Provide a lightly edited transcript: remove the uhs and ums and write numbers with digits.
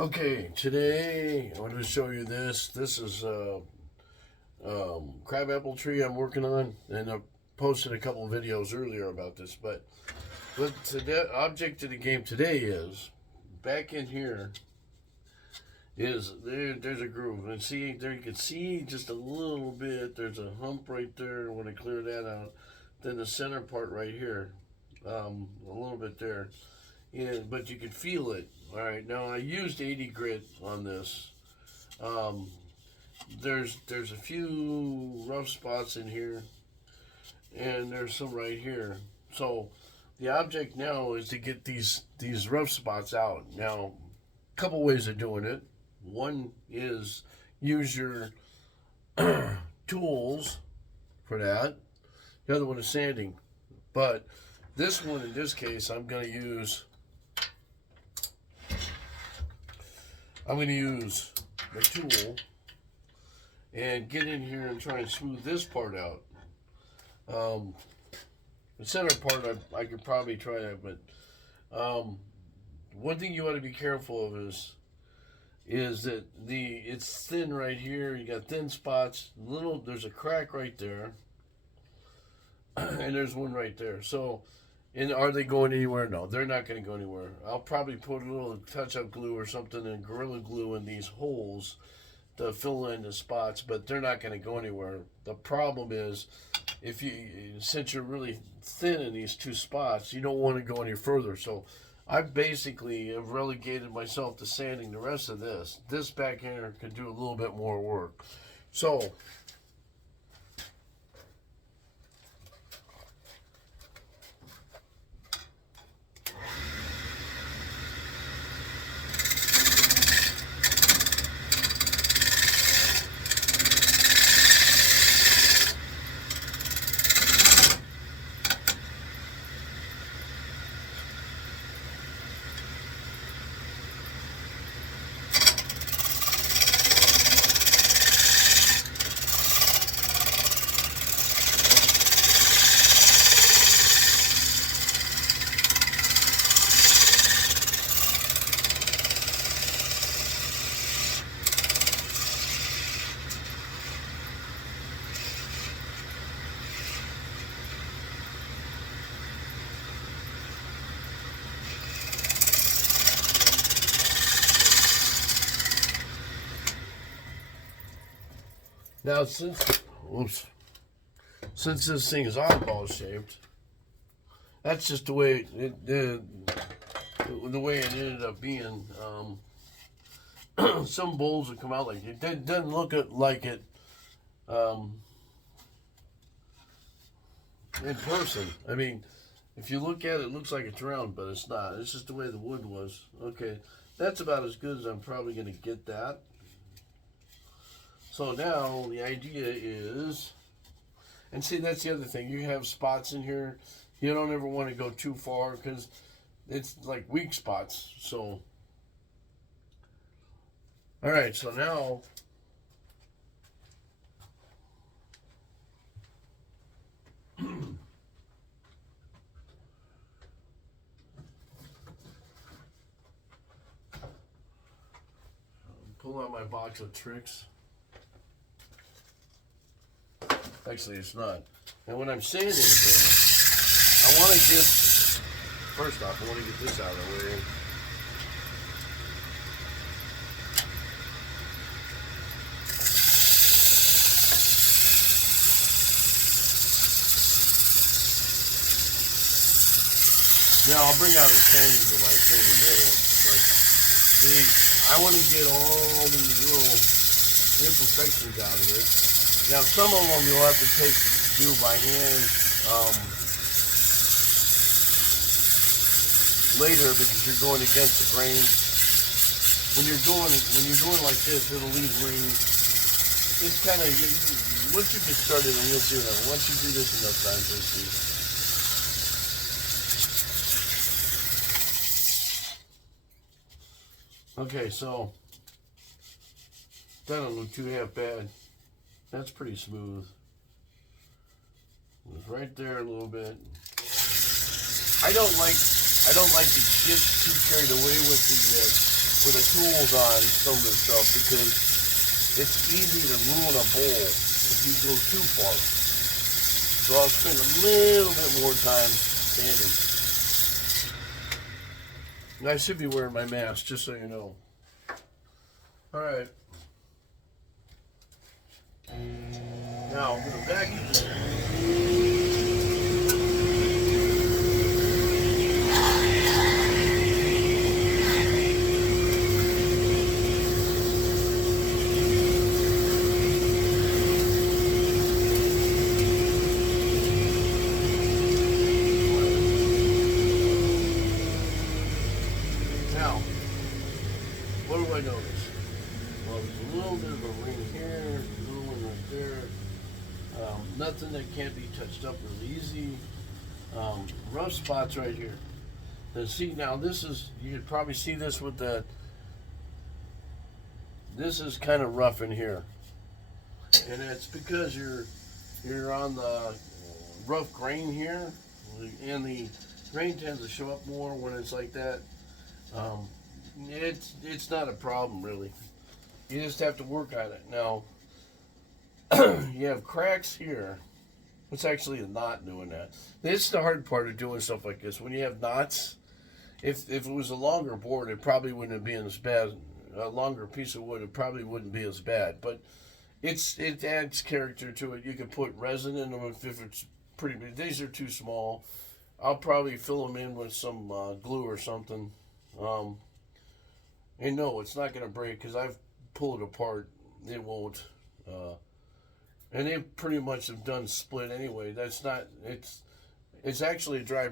Okay, today I want to show you this. This is crabapple tree I'm working on, and I posted a couple of videos earlier about this. But the object of the game today is back in here is there's a groove, and see there you can see just a little bit. There's a hump right there. When I clear that out, then the center part right here, a little bit there. Yeah, but you can feel it. All right, now I used 80 grit on this. Um, there's a few rough spots in here, and there's some right here. So the object now is to get these rough spots out. Now, a couple ways of doing it. One is use your tools for that. The other one is sanding. But this one, in this case, I'm going to use my tool and get in here and try and smooth this part out. The center part, I could probably try that, but one thing you want to be careful of is that it's thin right here. You got thin spots. There's a crack right there, and there's one right there. So, and are they going anywhere? No, they're not going to go anywhere. I'll probably put a little touch-up glue or something and Gorilla Glue in these holes to fill in the spots, but they're not going to go anywhere. The problem is, since you're really thin in these two spots, you don't want to go any further. So I basically have relegated myself to sanding the rest of this. This back here could do a little bit more work. So now since this thing is oddball shaped, that's just the way the way it ended up being. Some bowls would come out like it. It doesn't look like it in person. I mean, if you look at it, it looks like it's round, but it's not. It's just the way the wood was. Okay, that's about as good as I'm probably going to get that. So now the idea is, and see, that's the other thing. You have spots in here. You don't ever want to go too far because it's like weak spots. So, all right. So now, pull out my box of tricks. Actually, it's not. And when I'm sanding, I want to get, first off, I want to get this out of the way. Now, I'll bring out a sanding device in the middle. But, see, I want to get all these little imperfections out of it. Now, some of them you'll have to do by hand later because you're going against the grain. When you're doing like this, it'll leave rings. It's kind of, once you get started, and you'll see that. Once you do this enough times, you'll see. Okay, so that don't look too half bad. That's pretty smooth. It was right there a little bit. I don't like to get too carried away with the with the tools on some of this stuff because it's easy to ruin a bowl if you go too far. So I'll spend a little bit more time sanding. And I should be wearing my mask, just so you know. All right. Now I'm going to vacuum this. Now, what do I notice? Well, there's a little bit of a ring here, a little one right there. Nothing that can't be touched up really easy. Rough spots right here. Now see, now this is, you could probably see this with the, this is kind of rough in here. And it's because you're on the rough grain here, and the grain tends to show up more when it's like that. It's not a problem really. You just have to work on it. Now, you have cracks here. It's actually a knot doing that. This is the hard part of doing stuff like this. When you have knots, if it was a longer board, it probably wouldn't be as bad. A longer piece of wood, it probably wouldn't be as bad. But it adds character to it. You can put resin in them if it's pretty big. These are too small. I'll probably fill them in with some glue or something. And no, it's not going to break because I've pulled it apart. It won't. And they pretty much have done split anyway. That's not. It's actually a dry